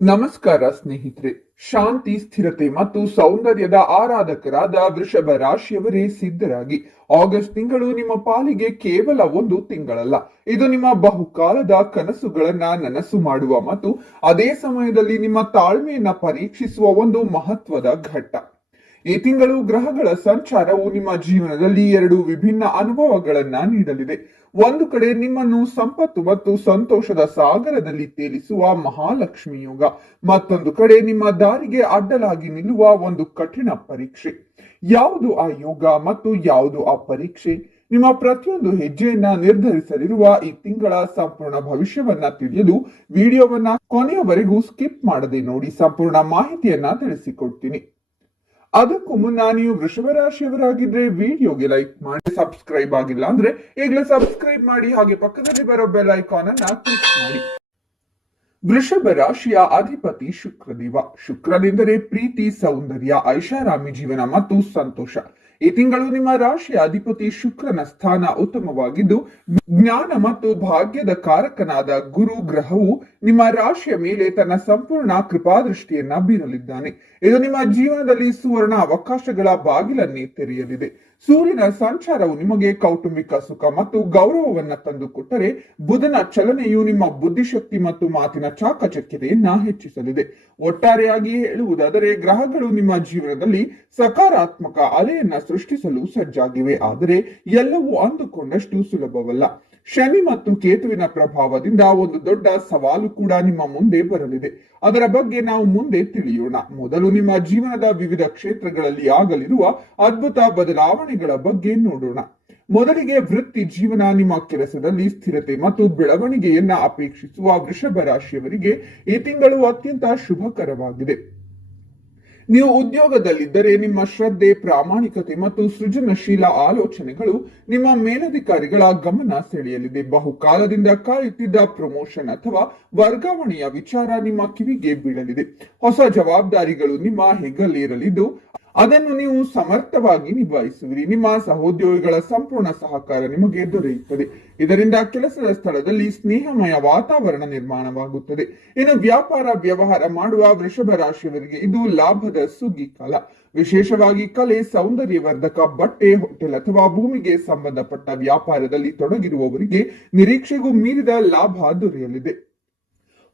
ನಮಸ್ಕಾರ ಸ್ನೇಹಿತರೆ. ಶಾಂತಿ, ಸ್ಥಿರತೆ ಮತ್ತು ಸೌಂದರ್ಯದ ಆರಾಧಕರಾದ ವೃಷಭ ರಾಶಿಯವರೇ ಸಿದ್ಧರಾಗಿ. ಆಗಸ್ಟ್ ತಿಂಗಳು ನಿಮ್ಮ ಪಾಲಿಗೆ ಕೇವಲ ಒಂದು ತಿಂಗಳಲ್ಲ, ಇದು ನಿಮ್ಮ ಬಹುಕಾಲದ ಕನಸುಗಳನ್ನ ನನಸು ಮಾಡುವ ಮತ್ತು ಅದೇ ಸಮಯದಲ್ಲಿ ನಿಮ್ಮ ತಾಳ್ಮೆಯನ್ನ ಪರೀಕ್ಷಿಸುವ ಒಂದು ಮಹತ್ವದ ಘಟ್ಟ. ಈ ತಿಂಗಳು ಗ್ರಹಗಳ ಸಂಚಾರವು ನಿಮ್ಮ ಜೀವನದಲ್ಲಿ ಎರಡು ವಿಭಿನ್ನ ಅನುಭವಗಳನ್ನ ನೀಡಲಿದೆ. ಒಂದು ಕಡೆ ನಿಮ್ಮನ್ನು ಸಂಪತ್ತು ಮತ್ತು ಸಂತೋಷದ ಸಾಗರದಲ್ಲಿ ತೇಲಿಸುವ ಮಹಾಲಕ್ಷ್ಮಿ ಯೋಗ, ಮತ್ತೊಂದು ಕಡೆ ನಿಮ್ಮ ದಾರಿಗೆ ಅಡ್ಡಲಾಗಿ ನಿಲ್ಲುವ ಒಂದು ಕಠಿಣ ಪರೀಕ್ಷೆ. ಯಾವುದು ಆ ಯೋಗ ಮತ್ತು ಯಾವುದು ಆ ಪರೀಕ್ಷೆ? ನಿಮ್ಮ ಪ್ರತಿಯೊಂದು ಹೆಜ್ಜೆಯನ್ನ ನಿರ್ಧರಿಸಲಿರುವ ಈ ತಿಂಗಳ ಸಂಪೂರ್ಣ ಭವಿಷ್ಯವನ್ನ ತಿಳಿಯಲು ವಿಡಿಯೋವನ್ನ ಕೊನೆಯವರೆಗೂ ಸ್ಕಿಪ್ ಮಾಡದೆ ನೋಡಿ. ಸಂಪೂರ್ಣ ಮಾಹಿತಿಯನ್ನ ತಿಳಿಸಿಕೊಡ್ತೀನಿ. ಅದಕ್ಕೂ ಮುನ್ನ ನೀವು ವೃಷಭ ರಾಶಿಯವರಾಗಿದ್ರೆ ವಿಡಿಯೋಗೆ ಲೈಕ್ ಮಾಡಿ, ಸಬ್ಸ್ಕ್ರೈಬ್ ಆಗಿಲ್ಲ ಅಂದ್ರೆ ಈಗಲೇ ಸಬ್ಸ್ಕ್ರೈಬ್ ಮಾಡಿ, ಹಾಗೆ ಪಕ್ಕದಲ್ಲಿ ಬರೋ ಬೆಲ್ ಐಕಾನ್ ಅನ್ನ ಕ್ಲಿಕ್ ಮಾಡಿ. ವೃಷಭ ರಾಶಿಯ ಅಧಿಪತಿ ಶುಕ್ರದೇವ. ಶುಕ್ರನೆಂದರೆ ಪ್ರೀತಿ, ಸೌಂದರ್ಯ, ಐಷಾರಾಮಿ ಜೀವನ ಮತ್ತು ಸಂತೋಷ. ಈ ತಿಂಗಳು ನಿಮ್ಮ ರಾಶಿಯ ಅಧಿಪತಿ ಶುಕ್ರನ ಸ್ಥಾನ ಉತ್ತಮವಾಗಿದ್ದು, ಜ್ಞಾನ ಮತ್ತು ಭಾಗ್ಯದ ಕಾರಕನಾದ ಗುರು ಗ್ರಹವು ನಿಮ್ಮ ರಾಶಿಯ ಮೇಲೆ ತನ್ನ ಸಂಪೂರ್ಣ ಕೃಪಾದೃಷ್ಟಿಯನ್ನ ಬೀರಲಿದ್ದಾನೆ. ಇದು ನಿಮ್ಮ ಜೀವನದಲ್ಲಿ ಸುವರ್ಣ ಅವಕಾಶಗಳ ಬಾಗಿಲನ್ನೇ ತೆರೆಯಲಿದೆ. ಸೂರ್ಯನ ಸಂಚಾರವು ನಿಮಗೆ ಕೌಟುಂಬಿಕ ಸುಖ ಮತ್ತು ಗೌರವವನ್ನ ತಂದುಕೊಟ್ಟರೆ, ಬುಧನ ಚಲನೆಯು ನಿಮ್ಮ ಬುದ್ಧಿಶಕ್ತಿ ಮತ್ತು ಮಾತಿನ ಚಾಕಚಕ್ಯತೆಯನ್ನ ಹೆಚ್ಚಿಸಲಿದೆ. ಒಟ್ಟಾರೆಯಾಗಿ ಹೇಳುವುದಾದರೆ, ಗ್ರಹಗಳು ನಿಮ್ಮ ಜೀವನದಲ್ಲಿ ಸಕಾರಾತ್ಮಕ ಅಲೆಯನ್ನ ಸೃಷ್ಟಿಸಲು ಸಜ್ಜಾಗಿವೆ. ಆದರೆ ಎಲ್ಲವೂ ಅಂದುಕೊಂಡಷ್ಟು ಸುಲಭವಲ್ಲ. ಶನಿ ಮತ್ತು ಕೇತುವಿನ ಪ್ರಭಾವದಿಂದ ಒಂದು ದೊಡ್ಡ ಸವಾಲು ಕೂಡ ನಿಮ್ಮ ಮುಂದೆ ಬರಲಿದೆ. ಅದರ ಬಗ್ಗೆ ನಾವು ಮುಂದೆ ತಿಳಿಯೋಣ. ಮೊದಲು ನಿಮ್ಮ ಜೀವನದ ವಿವಿಧ ಕ್ಷೇತ್ರಗಳಲ್ಲಿ ಆಗಲಿರುವ ಅದ್ಭುತ ಬದಲಾವಣೆಗಳ ಬಗ್ಗೆ ನೋಡೋಣ. ಮೊದಲಿಗೆ ವೃತ್ತಿ ಜೀವನ. ನಿಮ್ಮ ಕೆಲಸದಲ್ಲಿ ಸ್ಥಿರತೆ ಮತ್ತು ಬೆಳವಣಿಗೆಯನ್ನ ಅಪೇಕ್ಷಿಸುವ ವೃಷಭ ರಾಶಿಯವರಿಗೆ ಈ ತಿಂಗಳು ಅತ್ಯಂತ ಶುಭಕರವಾಗಿದೆ. ನೀವು ಉದ್ಯೋಗದಲ್ಲಿದ್ದರೆ ನಿಮ್ಮ ಶ್ರದ್ಧೆ, ಪ್ರಾಮಾಣಿಕತೆ ಮತ್ತು ಸೃಜನಶೀಲ ಆಲೋಚನೆಗಳು ನಿಮ್ಮ ಮೇಲಧಿಕಾರಿಗಳ ಗಮನ ಸೆಳೆಯಲಿದೆ. ಬಹುಕಾಲದಿಂದ ಕಾಯುತ್ತಿದ್ದ ಪ್ರಮೋಷನ್ ಅಥವಾ ವರ್ಗಾವಣೆಯ ವಿಚಾರ ನಿಮ್ಮ ಕಿವಿಗೆ ಬೀಳಲಿದೆ. ಹೊಸ ಜವಾಬ್ದಾರಿಗಳು ನಿಮ್ಮ ಹೆಗಲೇರಲಿದ್ದು, ಅದನ್ನು ನೀವು ಸಮರ್ಥವಾಗಿ ನಿಭಾಯಿಸುವಿರಿ. ನಿಮ್ಮ ಸಹೋದ್ಯೋಗಿಗಳ ಸಂಪೂರ್ಣ ಸಹಕಾರ ನಿಮಗೆ ದೊರೆಯುತ್ತದೆ. ಇದರಿಂದ ಕೆಲಸದ ಸ್ಥಳದಲ್ಲಿ ಸ್ನೇಹಮಯ ವಾತಾವರಣ ನಿರ್ಮಾಣವಾಗುತ್ತದೆ. ಇನ್ನು ವ್ಯಾಪಾರ ವ್ಯವಹಾರ ಮಾಡುವ ವೃಷಭ ರಾಶಿಯವರಿಗೆ ಇದು ಲಾಭದ ಸುಗ್ಗಿ ಕಾಲ. ವಿಶೇಷವಾಗಿ ಕಲೆ, ಸೌಂದರ್ಯವರ್ಧಕ, ಬಟ್ಟೆ, ಹೋಟೆಲ್ ಅಥವಾ ಭೂಮಿಗೆ ಸಂಬಂಧಪಟ್ಟ ವ್ಯಾಪಾರದಲ್ಲಿ ತೊಡಗಿರುವವರಿಗೆ ನಿರೀಕ್ಷೆಗೂ ಮೀರಿದ ಲಾಭ ದೊರೆಯಲಿದೆ.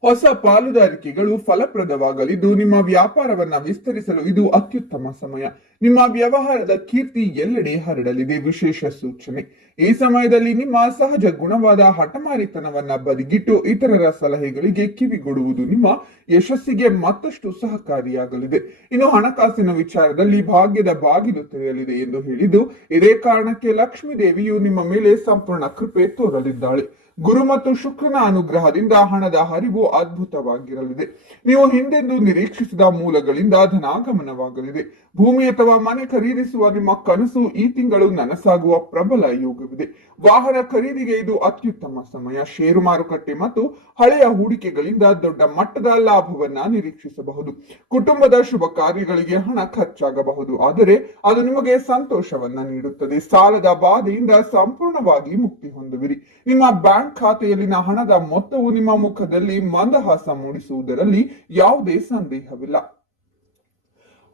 ಹೊಸ ಪಾಲುದಾರಿಕೆಗಳು ಫಲಪ್ರದವಾಗಲಿದ್ದು, ನಿಮ್ಮ ವ್ಯಾಪಾರವನ್ನ ವಿಸ್ತರಿಸಲು ಇದು ಅತ್ಯುತ್ತಮ ಸಮಯ. ನಿಮ್ಮ ವ್ಯವಹಾರದ ಕೀರ್ತಿ ಎಲ್ಲೆಡೆ ಹರಡಲಿದೆ. ವಿಶೇಷ ಸೂಚನೆ: ಈ ಸಮಯದಲ್ಲಿ ನಿಮ್ಮ ಸಹಜ ಗುಣವಾದ ಹಠಮಾರಿತನವನ್ನ ಬದಿಗಿಟ್ಟು ಇತರರ ಸಲಹೆಗಳಿಗೆ ಕಿವಿಗೊಡುವುದು ನಿಮ್ಮ ಯಶಸ್ಸಿಗೆ ಮತ್ತಷ್ಟು ಸಹಕಾರಿಯಾಗಲಿದೆ. ಇನ್ನು ಹಣಕಾಸಿನ ವಿಚಾರದಲ್ಲಿ ಭಾಗ್ಯದ ಬಾಗಿಲು ತೆರೆಯಲಿದೆ ಎಂದು ಹೇಳಿದ್ದು, ಇದೇ ಕಾರಣಕ್ಕೆ ಲಕ್ಷ್ಮೀ ದೇವಿಯು ನಿಮ್ಮ ಮೇಲೆ ಸಂಪೂರ್ಣ ಕೃಪೆ ತೋರಲಿದ್ದಾಳೆ. ಗುರು ಮತ್ತು ಶುಕ್ರನ ಅನುಗ್ರಹದಿಂದ ಹಣದ ಹರಿವು ಅದ್ಭುತವಾಗಿರಲಿದೆ. ನೀವು ಹಿಂದೆಂದೂ ನಿರೀಕ್ಷಿಸಿದ ಮೂಲಗಳಿಂದ ಧನಾಗಮನವಾಗಲಿದೆ. ಭೂಮಿ ಅಥವಾ ಮನೆ ಖರೀದಿಸುವ ನಿಮ್ಮ ಕನಸು ಈ ತಿಂಗಳು ನನಸಾಗುವ ಪ್ರಬಲ ಯೋಗವಿದೆ. ವಾಹನ ಖರೀದಿಗೆ ಇದು ಅತ್ಯುತ್ತಮ ಸಮಯ. ಷೇರು ಮಾರುಕಟ್ಟೆ ಮತ್ತು ಹಳೆಯ ಹೂಡಿಕೆಗಳಿಂದ ದೊಡ್ಡ ಮಟ್ಟದ ಲಾಭವನ್ನ ನಿರೀಕ್ಷಿಸಬಹುದು. ಕುಟುಂಬದ ಶುಭ ಕಾರ್ಯಗಳಿಗೆ ಹಣ ಖರ್ಚಾಗಬಹುದು, ಆದರೆ ಅದು ನಿಮಗೆ ಸಂತೋಷವನ್ನ ನೀಡುತ್ತದೆ. ಸಾಲದ ಬಾಧೆಯಿಂದ ಸಂಪೂರ್ಣವಾಗಿ ಮುಕ್ತಿ ಹೊಂದುವಿರಿ. ನಿಮ್ಮ ಬ್ಯಾಂಕ್ ಖಾತೆಯಲ್ಲಿನ ಹಣದ ಮೊತ್ತವು ನಿಮ್ಮ ಮುಖದಲ್ಲಿ ಮಂದಹಾಸ ಮೂಡಿಸುವುದರಲ್ಲಿ ಯಾವುದೇ ಸಂದೇಹವಿಲ್ಲ.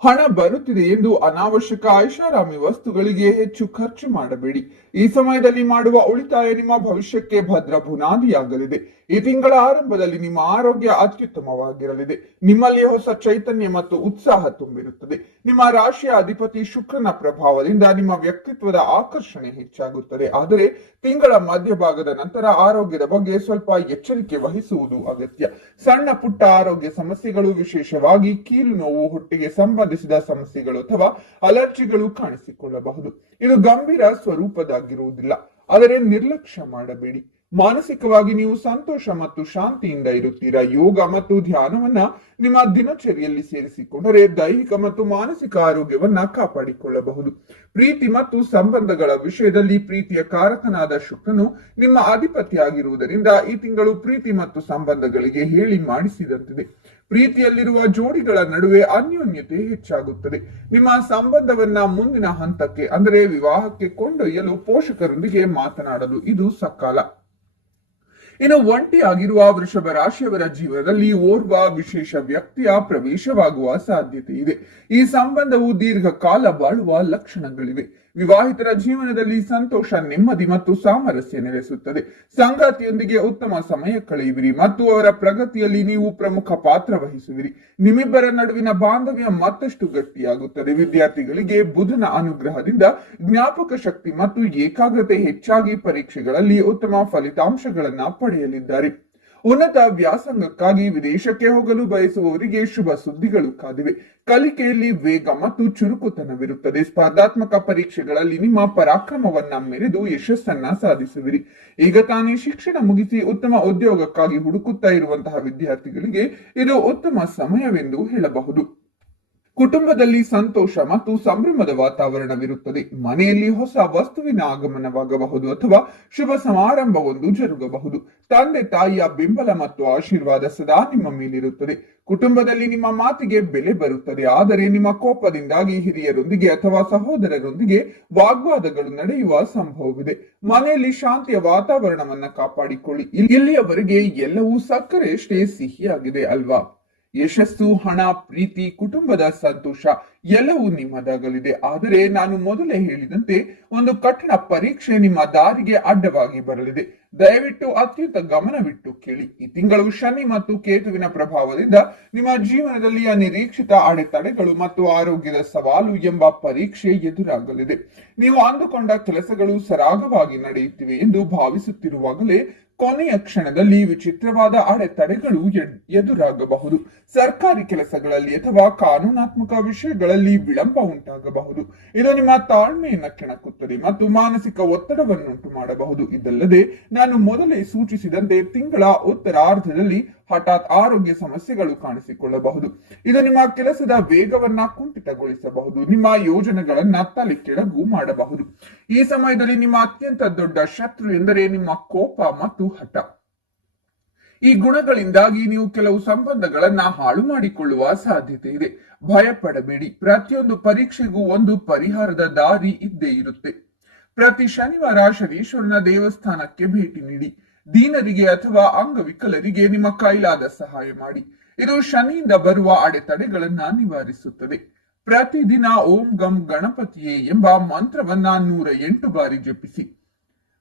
ಹಣ ಬರುತ್ತಿದೆ ಎಂದು ಅನಾವಶ್ಯಕ ಐಷಾರಾಮಿ ವಸ್ತುಗಳಿಗೆ ಹೆಚ್ಚು ಖರ್ಚು ಮಾಡಬೇಡಿ. ಈ ಸಮಯದಲ್ಲಿ ಮಾಡುವ ಉಳಿತಾಯ ನಿಮ್ಮ ಭವಿಷ್ಯಕ್ಕೆ ಭದ್ರ ಬುನಾದಿಯಾಗಲಿದೆ. ಈ ತಿಂಗಳ ಆರಂಭದಲ್ಲಿ ನಿಮ್ಮ ಆರೋಗ್ಯ ಅತ್ಯುತ್ತಮವಾಗಿರಲಿದೆ. ನಿಮ್ಮಲ್ಲಿ ಹೊಸ ಚೈತನ್ಯ ಮತ್ತು ಉತ್ಸಾಹ ತುಂಬಿರುತ್ತದೆ. ನಿಮ್ಮ ರಾಶಿಯ ಅಧಿಪತಿ ಶುಕ್ರನ ಪ್ರಭಾವದಿಂದ ನಿಮ್ಮ ವ್ಯಕ್ತಿತ್ವದ ಆಕರ್ಷಣೆ ಹೆಚ್ಚಾಗುತ್ತದೆ. ಆದರೆ ತಿಂಗಳ ಮಧ್ಯಭಾಗದ ನಂತರ ಆರೋಗ್ಯದ ಬಗ್ಗೆ ಸ್ವಲ್ಪ ಎಚ್ಚರಿಕೆ ವಹಿಸುವುದು ಅಗತ್ಯ. ಸಣ್ಣ ಪುಟ್ಟ ಆರೋಗ್ಯ ಸಮಸ್ಯೆಗಳು, ವಿಶೇಷವಾಗಿ ಕೀಲು ನೋವು, ಹೊಟ್ಟೆಗೆ ಸಂಬಂಧಿಸಿದ ಸಮಸ್ಯೆಗಳು ಅಥವಾ ಅಲರ್ಜಿಗಳು ಕಾಣಿಸಿಕೊಳ್ಳಬಹುದು. ಇದು ಗಂಭೀರ ಸ್ವರೂಪದಾಗಿರುವುದಿಲ್ಲ, ಆದರೆ ನಿರ್ಲಕ್ಷ್ಯ ಮಾಡಬೇಡಿ. ಮಾನಸಿಕವಾಗಿ ನೀವು ಸಂತೋಷ ಮತ್ತು ಶಾಂತಿಯಿಂದ ಇರುತ್ತೀರಾ. ಯೋಗ ಮತ್ತು ಧ್ಯಾನವನ್ನ ನಿಮ್ಮ ದಿನಚರಿಯಲ್ಲಿ ಸೇರಿಸಿಕೊಂಡರೆ ದೈಹಿಕ ಮತ್ತು ಮಾನಸಿಕ ಆರೋಗ್ಯವನ್ನ ಕಾಪಾಡಿಕೊಳ್ಳಬಹುದು. ಪ್ರೀತಿ ಮತ್ತು ಸಂಬಂಧಗಳ ವಿಷಯದಲ್ಲಿ ಪ್ರೀತಿಯ ಕಾರಕನಾದ ಶುಕ್ರನು ನಿಮ್ಮ ಅಧಿಪತಿಯಾಗಿರುವುದರಿಂದ ಈ ತಿಂಗಳು ಪ್ರೀತಿ ಮತ್ತು ಸಂಬಂಧಗಳಿಗೆ ಹೇಳಿ ಮಾಡಿಸಿದಂತಿದೆ. ಪ್ರೀತಿಯಲ್ಲಿರುವ ಜೋಡಿಗಳ ನಡುವೆ ಅನ್ಯೋನ್ಯತೆ ಹೆಚ್ಚಾಗುತ್ತದೆ. ನಿಮ್ಮ ಸಂಬಂಧವನ್ನ ಮುಂದಿನ ಹಂತಕ್ಕೆ ಅಂದರೆ ವಿವಾಹಕ್ಕೆ ಕೊಂಡೊಯ್ಯಲು ಪೋಷಕರೊಂದಿಗೆ ಮಾತನಾಡಲು ಇದು ಸಕಾಲ. ಇನ್ನು ಒಂಟಿಯಾಗಿರುವ ವೃಷಭ ರಾಶಿಯವರ ಜೀವನದಲ್ಲಿ ಓರ್ವ ವಿಶೇಷ ವ್ಯಕ್ತಿಯ ಪ್ರವೇಶವಾಗುವ ಸಾಧ್ಯತೆ ಇದೆ. ಈ ಸಂಬಂಧವು ದೀರ್ಘಕಾಲ ಬಾಳುವ ಲಕ್ಷಣಗಳಿವೆ. ವಿವಾಹಿತರ ಜೀವನದಲ್ಲಿ ಸಂತೋಷ, ನೆಮ್ಮದಿ ಮತ್ತು ಸಾಮರಸ್ಯ ನೆಲೆಸುತ್ತದೆ. ಸಂಗಾತಿಯೊಂದಿಗೆ ಉತ್ತಮ ಸಮಯ ಕಳೆಯುವಿರಿ ಮತ್ತು ಅವರ ಪ್ರಗತಿಯಲ್ಲಿ ನೀವು ಪ್ರಮುಖ ಪಾತ್ರ ವಹಿಸುವಿರಿ. ನಿಮ್ಮಿಬ್ಬರ ನಡುವಿನ ಬಾಂಧವ್ಯ ಮತ್ತಷ್ಟು ಗಟ್ಟಿಯಾಗುತ್ತದೆ. ವಿದ್ಯಾರ್ಥಿಗಳಿಗೆ ಬುಧನ ಅನುಗ್ರಹದಿಂದ ಜ್ಞಾಪಕ ಶಕ್ತಿ ಮತ್ತು ಏಕಾಗ್ರತೆ ಹೆಚ್ಚಾಗಿ ಪರೀಕ್ಷೆಗಳಲ್ಲಿ ಉತ್ತಮ ಫಲಿತಾಂಶಗಳನ್ನ ಪಡೆಯಲಿದ್ದಾರೆ. ಉನ್ನತ ವ್ಯಾಸಂಗಕ್ಕಾಗಿ ವಿದೇಶಕ್ಕೆ ಹೋಗಲು ಬಯಸುವವರಿಗೆ ಶುಭ ಸುದ್ದಿಗಳು ಕಾದಿವೆ. ಕಲಿಕೆಯಲ್ಲಿ ವೇಗ ಮತ್ತು ಚುರುಕುತನವಿರುತ್ತದೆ. ಸ್ಪರ್ಧಾತ್ಮಕ ಪರೀಕ್ಷೆಗಳಲ್ಲಿ ನಿಮ್ಮ ಪರಾಕ್ರಮವನ್ನ ಮೆರೆದು ಯಶಸ್ಸನ್ನ ಸಾಧಿಸುವಿರಿ. ಈಗ ತಾನೇ ಶಿಕ್ಷಣ ಮುಗಿಸಿ ಉತ್ತಮ ಉದ್ಯೋಗಕ್ಕಾಗಿ ಹುಡುಕುತ್ತಾ ಇರುವಂತಹ ವಿದ್ಯಾರ್ಥಿಗಳಿಗೆ ಇದು ಉತ್ತಮ ಸಮಯವೆಂದು ಹೇಳಬಹುದು. ಕುಟುಂಬದಲ್ಲಿ ಸಂತೋಷ ಮತ್ತು ಸಂಭ್ರಮದ ವಾತಾವರಣವಿರುತ್ತದೆ. ಮನೆಯಲ್ಲಿ ಹೊಸ ವಸ್ತುವಿನ ಆಗಮನವಾಗಬಹುದು ಅಥವಾ ಶುಭ ಸಮಾರಂಭವೊಂದು ಜರುಗಬಹುದು. ತಂದೆ ತಾಯಿಯ ಬೆಂಬಲ ಮತ್ತು ಆಶೀರ್ವಾದ ಸದಾ ನಿಮ್ಮ ಮೇಲಿರುತ್ತದೆ. ಕುಟುಂಬದಲ್ಲಿ ನಿಮ್ಮ ಮಾತಿಗೆ ಬೆಲೆ ಬರುತ್ತದೆ. ಆದರೆ ನಿಮ್ಮ ಕೋಪದಿಂದಾಗಿ ಹಿರಿಯರೊಂದಿಗೆ ಅಥವಾ ಸಹೋದರರೊಂದಿಗೆ ವಾಗ್ವಾದಗಳು ನಡೆಯುವ ಸಂಭವವಿದೆ. ಮನೆಯಲ್ಲಿ ಶಾಂತಿಯ ವಾತಾವರಣವನ್ನ ಕಾಪಾಡಿಕೊಳ್ಳಿ. ಇಲ್ಲಿಯವರೆಗೆ ಎಲ್ಲವೂ ಸಕ್ಕರೆಯಷ್ಟೇ ಸಿಹಿಯಾಗಿದೆ ಅಲ್ವಾ? ಯಶಸ್ಸು, ಹಣ, ಪ್ರೀತಿ, ಕುಟುಂಬದ ಸಂತೋಷ ಎಲ್ಲವೂ ನಿಮ್ಮದಾಗಲಿದೆ. ಆದರೆ ನಾನು ಮೊದಲೇ ಹೇಳಿದಂತೆ ಒಂದು ಕಠಿಣ ಪರೀಕ್ಷೆ ನಿಮ್ಮ ದಾರಿಗೆ ಅಡ್ಡವಾಗಿ ಬರಲಿದೆ. ದಯವಿಟ್ಟು ಅತ್ಯಂತ ಗಮನವಿಟ್ಟು ಕೇಳಿ. ಈ ತಿಂಗಳು ಶನಿ ಮತ್ತು ಕೇತುವಿನ ಪ್ರಭಾವದಿಂದ ನಿಮ್ಮ ಜೀವನದಲ್ಲಿ ಅನಿರೀಕ್ಷಿತ ಅಡೆತಡೆಗಳು ಮತ್ತು ಆರೋಗ್ಯದ ಸವಾಲು ಎಂಬ ಪರೀಕ್ಷೆ ಎದುರಾಗಲಿದೆ. ನೀವು ಅಂದುಕೊಂಡ ಕೆಲಸಗಳು ಸರಾಗವಾಗಿ ನಡೆಯುತ್ತಿವೆ ಎಂದು ಭಾವಿಸುತ್ತಿರುವಾಗಲೇ ಕೊನೆಯ ಕ್ಷಣದಲ್ಲಿ ವಿಚಿತ್ರವಾದ ಅಡೆತಡೆಗಳು ಎದುರಾಗಬಹುದು. ಸರ್ಕಾರಿ ಕೆಲಸಗಳಲ್ಲಿ ಅಥವಾ ಕಾನೂನಾತ್ಮಕ ವಿಷಯಗಳಲ್ಲಿ ವಿಳಂಬ ಉಂಟಾಗಬಹುದು. ಇದು ನಿಮ್ಮ ತಾಳ್ಮೆಯನ್ನ ಕೆಣಕುತ್ತದೆ ಮತ್ತು ಮಾನಸಿಕ ಒತ್ತಡವನ್ನುಂಟು ಮಾಡಬಹುದು. ಇದಲ್ಲದೆ ನಾನು ಮೊದಲೇ ಸೂಚಿಸಿದಂತೆ ತಿಂಗಳ ಉತ್ತರಾರ್ಧದಲ್ಲಿ ಹಠಾತ್ ಆರೋಗ್ಯ ಸಮಸ್ಯೆಗಳು ಕಾಣಿಸಿಕೊಳ್ಳಬಹುದು. ಇದು ನಿಮ್ಮ ಕೆಲಸದ ವೇಗವನ್ನ ಕುಂಠಿತಗೊಳಿಸಬಹುದು. ನಿಮ್ಮ ಯೋಜನೆಗಳನ್ನ ತಲೆ ಕೆಳಗು ಮಾಡಬಹುದು. ಈ ಸಮಯದಲ್ಲಿ ನಿಮ್ಮ ಅತ್ಯಂತ ದೊಡ್ಡ ಶತ್ರು ಎಂದರೆ ನಿಮ್ಮ ಕೋಪ ಮತ್ತು ಹಠ. ಈ ಗುಣಗಳಿಂದಾಗಿ ನೀವು ಕೆಲವು ಸಂಬಂಧಗಳನ್ನ ಹಾಳು ಮಾಡಿಕೊಳ್ಳುವ ಸಾಧ್ಯತೆ ಇದೆ. ಭಯಪಡಬೇಡಿ. ಪ್ರತಿಯೊಂದು ಪರೀಕ್ಷೆಗೂ ಒಂದು ಪರಿಹಾರದ ದಾರಿ ಇದ್ದೇ ಇರುತ್ತೆ. ಪ್ರತಿ ಶನಿವಾರ ಶನೀಶ್ವರನ ದೇವಸ್ಥಾನಕ್ಕೆ ಭೇಟಿ ನೀಡಿ. ದೀನರಿಗೆ ಅಥವಾ ಅಂಗವಿಕಲರಿಗೆ ನಿಮ್ಮ ಕೈಲಾದ ಸಹಾಯ ಮಾಡಿ. ಇದು ಶನಿಯಿಂದ ಬರುವ ಅಡೆತಡೆಗಳನ್ನ ನಿವಾರಿಸುತ್ತದೆ. ಪ್ರತಿದಿನ ಓಂ ಗಂ ಗಣಪತಿಯೇ ಎಂಬ ಮಂತ್ರವನ್ನ 108 ಬಾರಿ ಜಪಿಸಿ.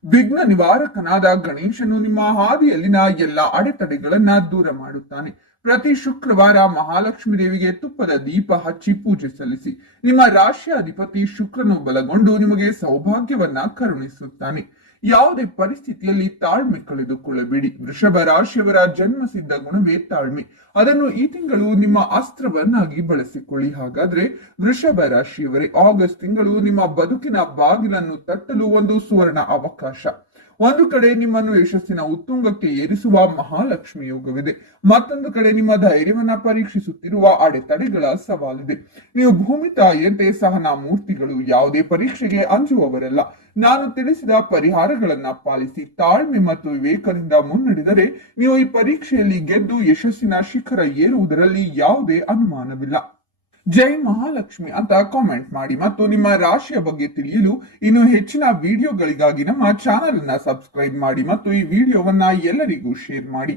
ವಿಘ್ನ ನಿವಾರಕನಾದ ಗಣೇಶನು ನಿಮ್ಮ ಹಾದಿಯಲ್ಲಿನ ಎಲ್ಲ ಅಡೆತಡೆಗಳನ್ನ ದೂರ ಮಾಡುತ್ತಾನೆ. ಪ್ರತಿ ಶುಕ್ರವಾರ ಮಹಾಲಕ್ಷ್ಮಿ ದೇವಿಗೆ ತುಪ್ಪದ ದೀಪ ಹಚ್ಚಿ ಪೂಜೆ ಸಲ್ಲಿಸಿ. ನಿಮ್ಮ ರಾಶಿಯಾಧಿಪತಿ ಶುಕ್ರನು ಬಲಗೊಂಡು ನಿಮಗೆ ಸೌಭಾಗ್ಯವನ್ನ ಕರುಣಿಸುತ್ತಾನೆ. ಯಾವುದೇ ಪರಿಸ್ಥಿತಿಯಲ್ಲಿ ತಾಳ್ಮೆ ಕಳೆದುಕೊಳ್ಳಬೇಡಿ. ವೃಷಭ ರಾಶಿಯವರ ಜನ್ಮಸಿದ್ಧ ಗುಣವೇ ತಾಳ್ಮೆ. ಅದನ್ನು ಈ ತಿಂಗಳು ನಿಮ್ಮ ಅಸ್ತ್ರವನ್ನಾಗಿ ಬಳಸಿಕೊಳ್ಳಿ. ಹಾಗಾದ್ರೆ ವೃಷಭ ರಾಶಿಯವರೇ, ಆಗಸ್ಟ್ ತಿಂಗಳು ನಿಮ್ಮ ಬದುಕಿನ ಬಾಗಿಲನ್ನು ತಟ್ಟಲು ಒಂದು ಸುವರ್ಣ ಅವಕಾಶ. ಒಂದು ಕಡೆ ನಿಮ್ಮನ್ನು ಯಶಸ್ಸಿನ ಉತ್ತುಂಗಕ್ಕೆ ಏರಿಸುವ ಮಹಾಲಕ್ಷ್ಮಿ ಯೋಗವಿದೆ. ಮತ್ತೊಂದು ಕಡೆ ನಿಮ್ಮ ಧೈರ್ಯವನ್ನ ಪರೀಕ್ಷಿಸುತ್ತಿರುವ ಅಡೆತಡೆಗಳ ಸವಾಲಿದೆ. ನೀವು ಭೂಮಿ ತಾಯಿಯಂತೆ ಸಹನಾ ಮೂರ್ತಿಗಳು. ಯಾವುದೇ ಪರೀಕ್ಷೆಗೆ ಅಂಜುವವರಲ್ಲ. ನಾನು ತಿಳಿಸಿದ ಪರಿಹಾರಗಳನ್ನ ಪಾಲಿಸಿ ತಾಳ್ಮೆ ಮತ್ತು ವಿವೇಕದಿಂದ ಮುನ್ನಡೆದರೆ ನೀವು ಈ ಪರೀಕ್ಷೆಯಲ್ಲಿ ಗೆದ್ದು ಯಶಸ್ಸಿನ ಶಿಖರ ಏರುವುದರಲ್ಲಿ ಯಾವುದೇ ಅನುಮಾನವಿಲ್ಲ. ಜೈ ಮಹಾಲಕ್ಷ್ಮಿ ಅಂತ ಕಾಮೆಂಟ್ ಮಾಡಿ ಮತ್ತು ನಿಮ್ಮ ರಾಶಿಯ ಬಗ್ಗೆ ತಿಳಿಯಲು ಇನ್ನು ಹೆಚ್ಚಿನ ವಿಡಿಯೋಗಳಿಗಾಗಿ ನಮ್ಮ ಚಾನೆಲ್ ಅನ್ನ ಸಬ್ಸ್ಕ್ರೈಬ್ ಮಾಡಿ ಮತ್ತು ಈ ವಿಡಿಯೋವನ್ನ ಎಲ್ಲರಿಗೂ ಶೇರ್ ಮಾಡಿ.